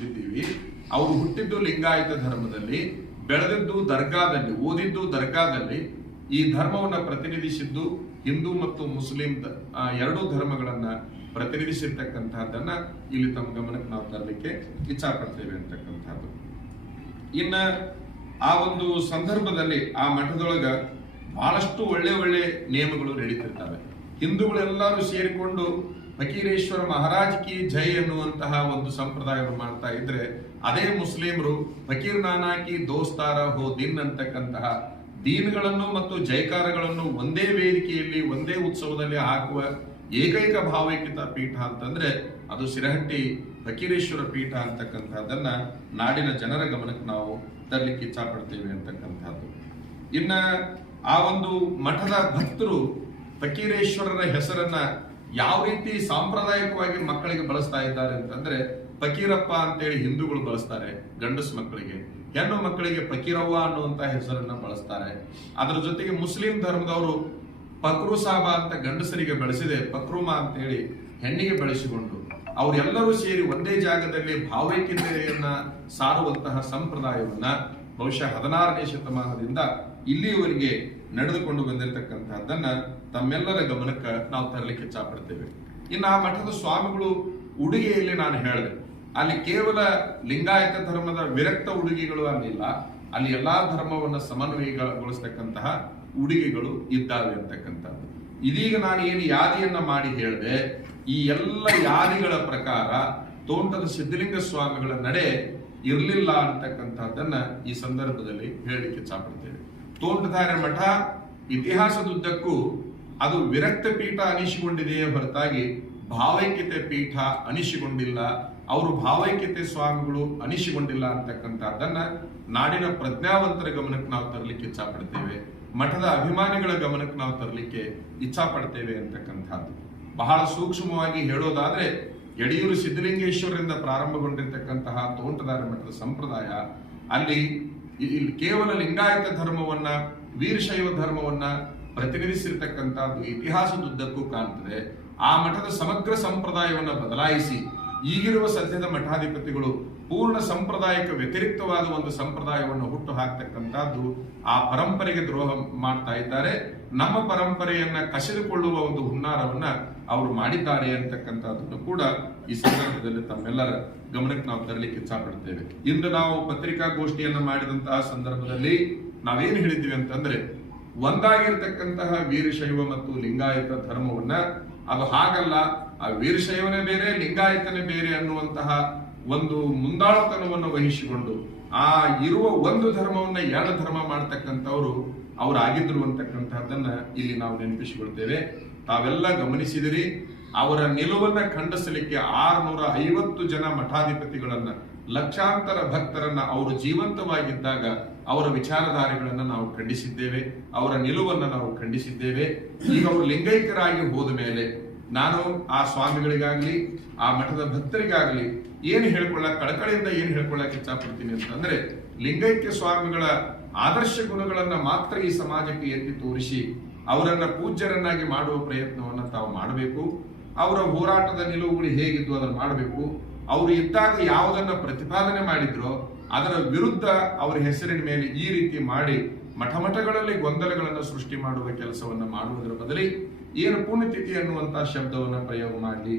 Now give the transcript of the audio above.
ಓದಿದ್ದೀವಿ. ಅವರು ಹುಟ್ಟಿದ್ದು ಲಿಂಗಾಯತ ಧರ್ಮದಲ್ಲಿ, ಬೆಳೆದಿದ್ದು ದರ್ಗಾದಲ್ಲಿ, ಓದಿದ್ದು ದರ್ಗಾದಲ್ಲಿ. ಈ ಧರ್ಮವನ್ನ ಪ್ರತಿನಿಧಿಸಿದ್ದು ಹಿಂದೂ ಮತ್ತು ಮುಸ್ಲಿಂ ಎರಡೂ ಧರ್ಮಗಳನ್ನ ಪ್ರತಿನಿಧಿಸಿರ್ತಕ್ಕಂತಹದ್ದನ್ನ ಇಲ್ಲಿ ತಮ್ಮ ಗಮನಕ್ಕೆ ನಾವು ತರಲಿಕ್ಕೆ ಇಚ್ಛಾಪಡ್ತೇವೆ ಅಂತಕ್ಕಂಥದ್ದು. ಇನ್ನ ಆ ಒಂದು ಸಂದರ್ಭದಲ್ಲಿ ಆ ಮಠದೊಳಗ ಬಹಳಷ್ಟು ಒಳ್ಳೆ ಒಳ್ಳೆ ನಿಯಮಗಳು ನಡೀತಿರ್ತವೆ. ಹಿಂದೂಗಳೆಲ್ಲರೂ ಸೇರಿಕೊಂಡು ಫಕೀರೇಶ್ವರ ಮಹಾರಾಜ್ ಕಿ ಜೈ ಎನ್ನುವಂತಹ ಒಂದು ಸಂಪ್ರದಾಯವನ್ನು ಮಾಡ್ತಾ ಇದ್ರೆ, ಅದೇ ಮುಸ್ಲಿಮರು ಫಕೀರ್ ನಾನಾ ಕಿ ದೋಸ್ತಾರ ಹೋ ದಿನ್ ಅಂತಕ್ಕಂತಹ ದೀನ್ಗಳನ್ನು ಮತ್ತು ಜೈಕಾರಗಳನ್ನು ಒಂದೇ ವೇದಿಕೆಯಲ್ಲಿ ಒಂದೇ ಉತ್ಸವದಲ್ಲಿ ಹಾಕುವ ಏಕೈಕ ಭಾವೈಕ್ಯತಾ ಪೀಠ ಅಂತಂದ್ರೆ ಅದು ಸಿರಹಟ್ಟಿ ಫಕೀರೇಶ್ವರ ಪೀಠ ಅಂತಕ್ಕಂಥದ್ದನ್ನ ನಾಡಿನ ಜನರ ಗಮನಕ್ಕೆ ನಾವು ತರಲಿಕ್ಕೆ ಇಚ್ಛಾ ಪಡ್ತೇವೆ ಅಂತಕ್ಕಂಥದ್ದು. ಇನ್ನ ಆ ಒಂದು ಮಠದ ಭಕ್ತರು ಫಕೀರೇಶ್ವರರ ಹೆಸರನ್ನ ಯಾವ ರೀತಿ ಸಾಂಪ್ರದಾಯಿಕವಾಗಿ ಮಕ್ಕಳಿಗೆ ಬಳಸ್ತಾ ಇದ್ದಾರೆ ಅಂತಂದ್ರೆ, ಫಕೀರಪ್ಪ ಅಂತೇಳಿ ಹಿಂದೂಗಳು ಬಳಸ್ತಾರೆ ಗಂಡಸು ಮಕ್ಕಳಿಗೆ, ಹೆಣ್ಣು ಮಕ್ಕಳಿಗೆ ಫಕೀರವ್ವ ಅನ್ನುವಂತ ಹೆಸರನ್ನ ಬಳಸ್ತಾರೆ. ಅದರ ಜೊತೆಗೆ ಮುಸ್ಲಿಂ ಧರ್ಮದವರು ಪಕ್ರು ಸಾಬ ಅಂತ ಗಂಡಸರಿಗೆ ಬಳಸಿದೆ, ಪಕ್ರುಮಾ ಅಂತ ಹೇಳಿ ಹೆಣ್ಣಿಗೆ ಬಳಸಿಕೊಂಡು ಅವರೆಲ್ಲರೂ ಸೇರಿ ಒಂದೇ ಜಾಗದಲ್ಲಿ ಭಾವೈಕ್ಯತೆಯನ್ನ ಸಾರುವಂತಹ ಸಂಪ್ರದಾಯವನ್ನ ಬಹುಶಃ 16ನೇ ಶತಮಾನದಿಂದ ಇಲ್ಲಿಯವರೆಗೆ ನಡೆದುಕೊಂಡು ಬಂದಿರತಕ್ಕಂತಹದ್ದನ್ನ ತಮ್ಮೆಲ್ಲರ ಗಮನಕ್ಕೆ ನಾವು ತರಲಿಕ್ಕೆ ಇಚ್ಛಾಪಡ್ತೇವೆ. ಇನ್ನು ಆ ಮಠದ ಸ್ವಾಮಿಗಳು ಉಡುಗೆಯಲ್ಲಿ ನಾನು ಹೇಳಿದೆ, ಅಲ್ಲಿ ಕೇವಲ ಲಿಂಗಾಯತ ಧರ್ಮದ ವಿರಕ್ತ ಉಡುಗೆಗಳು ಅನ್ನಿಲ್ಲ, ಅಲ್ಲಿ ಎಲ್ಲಾ ಧರ್ಮವನ್ನ ಸಮನ್ವಯಗೊಳಿಸ್ತಕ್ಕಂತಹ ಉಡುಗೆಗಳು ಇದ್ದಾವೆ ಅಂತಕ್ಕಂಥದ್ದು. ಇದೀಗ ನಾನು ಏನು ಯಾದಿಯನ್ನ ಮಾಡಿ ಹೇಳಿದೆ, ಈ ಎಲ್ಲ ಯಾದಿಗಳ ಪ್ರಕಾರ ತೋಂಟದ ಸಿದ್ಧಲಿಂಗ ಸ್ವಾಮಿಗಳ ನಡೆ ಇರಲಿಲ್ಲ ಅಂತಕ್ಕಂಥದ್ದನ್ನ ಈ ಸಂದರ್ಭದಲ್ಲಿ ಹೇಳಲಿಕ್ಕೆ ಇಚ್ಛಾಪಡ್ತೇವೆ. ತೋಂಟದಾರ್ಯ ಮಠ ಇತಿಹಾಸದುದ್ದಕ್ಕೂ ಅದು ವಿರಕ್ತ ಪೀಠ ಅನಿಸಿಕೊಂಡಿದೆಯೇ ಹೊರತಾಗಿ ಭಾವೈಕ್ಯತೆ ಪೀಠ ಅನಿಸಿಕೊಂಡಿಲ್ಲ, ಅವರು ಭಾವೈಕ್ಯತೆ ಸ್ವಾಮಿಗಳು ಅನಿಸಿಕೊಂಡಿಲ್ಲ ಅಂತಕ್ಕಂಥದ್ದನ್ನ ನಾಡಿನ ಪ್ರಜ್ಞಾವಂತರ ಗಮನಕ್ಕೆ ನಾವು ತರಲಿಕ್ಕೆ ಇಚ್ಛಾಪಡ್ತೇವೆ, ಮಠದ ಅಭಿಮಾನಿಗಳ ಗಮನಕ್ಕೆ ನಾವು ತರಲಿಕ್ಕೆ ಇಚ್ಛಾಪಡ್ತೇವೆ ಅಂತಕ್ಕಂಥದ್ದು. ಬಹಳ ಸೂಕ್ಷ್ಮವಾಗಿ ಹೇಳೋದಾದ್ರೆ, ಯಡಿಯೂರು ಸಿದ್ಧಲಿಂಗೇಶ್ವರರಿಂದ ಪ್ರಾರಂಭಗೊಂಡಿರ್ತಕ್ಕಂತಹ ತೋಂಟದಾರ್ಯ ಮಠದ ಸಂಪ್ರದಾಯ ಅಲ್ಲಿ ಕೇವಲ ಲಿಂಗಾಯತ ಧರ್ಮವನ್ನ, ವೀರಶೈವ ಧರ್ಮವನ್ನ ಪ್ರತಿನಿಧಿಸಿರ್ತಕ್ಕಂಥದ್ದು ಇತಿಹಾಸದುದ್ದಕ್ಕೂ ಕಾಣ್ತದೆ. ಆ ಮಠದ ಸಮಗ್ರ ಸಂಪ್ರದಾಯವನ್ನ ಬದಲಾಯಿಸಿ ಈಗಿರುವ ಸದ್ಯದ ಮಠಾಧಿಪತಿಗಳು ಪೂರ್ಣ ಸಂಪ್ರದಾಯಕ ವ್ಯತಿರಿಕ್ತವಾದ ಒಂದು ಸಂಪ್ರದಾಯವನ್ನು ಹುಟ್ಟು ಹಾಕ್ತಕ್ಕಂಥದ್ದು ಆ ಪರಂಪರೆಗೆ ದ್ರೋಹ ಮಾಡ್ತಾ ಇದ್ದಾರೆ. ನಮ್ಮ ಪರಂಪರೆಯನ್ನ ಕಸಿದುಕೊಳ್ಳುವ ಒಂದು ಹುನ್ನಾರವನ್ನ ಅವರು ಮಾಡಿದ್ದಾರೆ ಅಂತಕ್ಕಂಥದ್ದನ್ನು ಕೂಡ ಈ ಸಂದರ್ಭದಲ್ಲಿ ತಮ್ಮೆಲ್ಲರ ಗಮನಕ್ಕೆ ನಾವು ತರಲಿಕ್ಕೆ ಇಚ್ಛಾಪಡ್ತೇವೆ. ಇಂದು ನಾವು ಪತ್ರಿಕಾಗೋಷ್ಠಿಯನ್ನ ಮಾಡಿದಂತಹ ಸಂದರ್ಭದಲ್ಲಿ ನಾವೇನು ಹೇಳಿದ್ವಿ ಅಂತಂದ್ರೆ, ಒಂದಾಗಿರ್ತಕ್ಕಂತಹ ವೀರಶೈವ ಮತ್ತು ಲಿಂಗಾಯತ ಧರ್ಮವನ್ನ ಅದು ಹಾಗಲ್ಲ, ಆ ವೀರಶೈವನೇ ಬೇರೆ ಲಿಂಗಾಯತನೇ ಬೇರೆ ಅನ್ನುವಂತಹ ಒಂದು ಮುಂದಾಳುತನವನ್ನು ವಹಿಸಿಕೊಂಡು ಆ ಇರುವ ಒಂದು ಧರ್ಮವನ್ನ ಎರಡು ಧರ್ಮ ಮಾಡ್ತಕ್ಕಂಥವ್ರು ಅವರಾಗಿದ್ರು ಅಂತಕ್ಕಂಥದ್ದನ್ನ ಇಲ್ಲಿ ನಾವು ನೆನಪಿಸಿಕೊಳ್ತೇವೆ. ತಾವೆಲ್ಲ ಗಮನಿಸಿದಿರಿ, ಅವರ ನಿಲುವನ್ನ ಖಂಡಿಸಲಿಕ್ಕೆ 650 ಜನ ಮಠಾಧಿಪತಿಗಳನ್ನ, ಲಕ್ಷಾಂತರ ಭಕ್ತರನ್ನ ಅವರು ಜೀವಂತವಾಗಿದ್ದಾಗ ಅವರ ವಿಚಾರಧಾರೆಗಳನ್ನ ನಾವು ಖಂಡಿಸಿದ್ದೇವೆ, ಅವರ ನಿಲುವನ್ನ ನಾವು ಖಂಡಿಸಿದ್ದೇವೆ. ಈಗ ಅವರು ಲಿಂಗೈಕ್ಯರಾಗಿ ಹೋದ ಮೇಲೆ ನಾನು ಆ ಸ್ವಾಮಿಗಳಿಗಾಗ್ಲಿ ಆ ಮಠದ ಭಕ್ತರಿಗಾಗ್ಲಿ ಏನು ಕಳಕಳಿಯಿಂದ ಏನು ಹೇಳ್ಕೊಳ್ಳಕ್ಕೆ ಇಚ್ಛಾಪಡ್ತೀನಿ ಅಂತಂದ್ರೆ, ಲಿಂಗೈಕ್ಯ ಸ್ವಾಮಿಗಳ ಆದರ್ಶ ಗುಣಗಳನ್ನ ಮಾತ್ರ ಈ ಸಮಾಜಕ್ಕೆ ಎತ್ತಿ ತೋರಿಸಿ ಅವರನ್ನ ಪೂಜ್ಯರನ್ನಾಗಿ ಮಾಡುವ ಪ್ರಯತ್ನವನ್ನ ತಾವು ಮಾಡಬೇಕು. ಅವರ ಹೋರಾಟದ ನಿಲುವುಗಳು ಹೇಗಿದ್ದು ಅದನ್ನು ಮಾಡಬೇಕು. ಅವರು ಇದ್ದಾಗ ಯಾವುದನ್ನ ಪ್ರತಿಪಾದನೆ ಮಾಡಿದ್ರೋ ಅದರ ವಿರುದ್ಧ ಅವರ ಹೆಸರಿನ ಮೇಲೆ ಈ ರೀತಿ ಮಾಡಿ ಮಠಗಳಲ್ಲಿ ಗೊಂದಲಗಳನ್ನು ಸೃಷ್ಟಿ ಮಾಡುವ ಕೆಲಸವನ್ನ ಮಾಡುವುದರ ಬದಲಿ ಏನು ಪುಣ್ಯತಿಥಿ ಅನ್ನುವಂತಹ ಶಬ್ದವನ್ನ ಪ್ರಯೋಗ ಮಾಡಲಿ.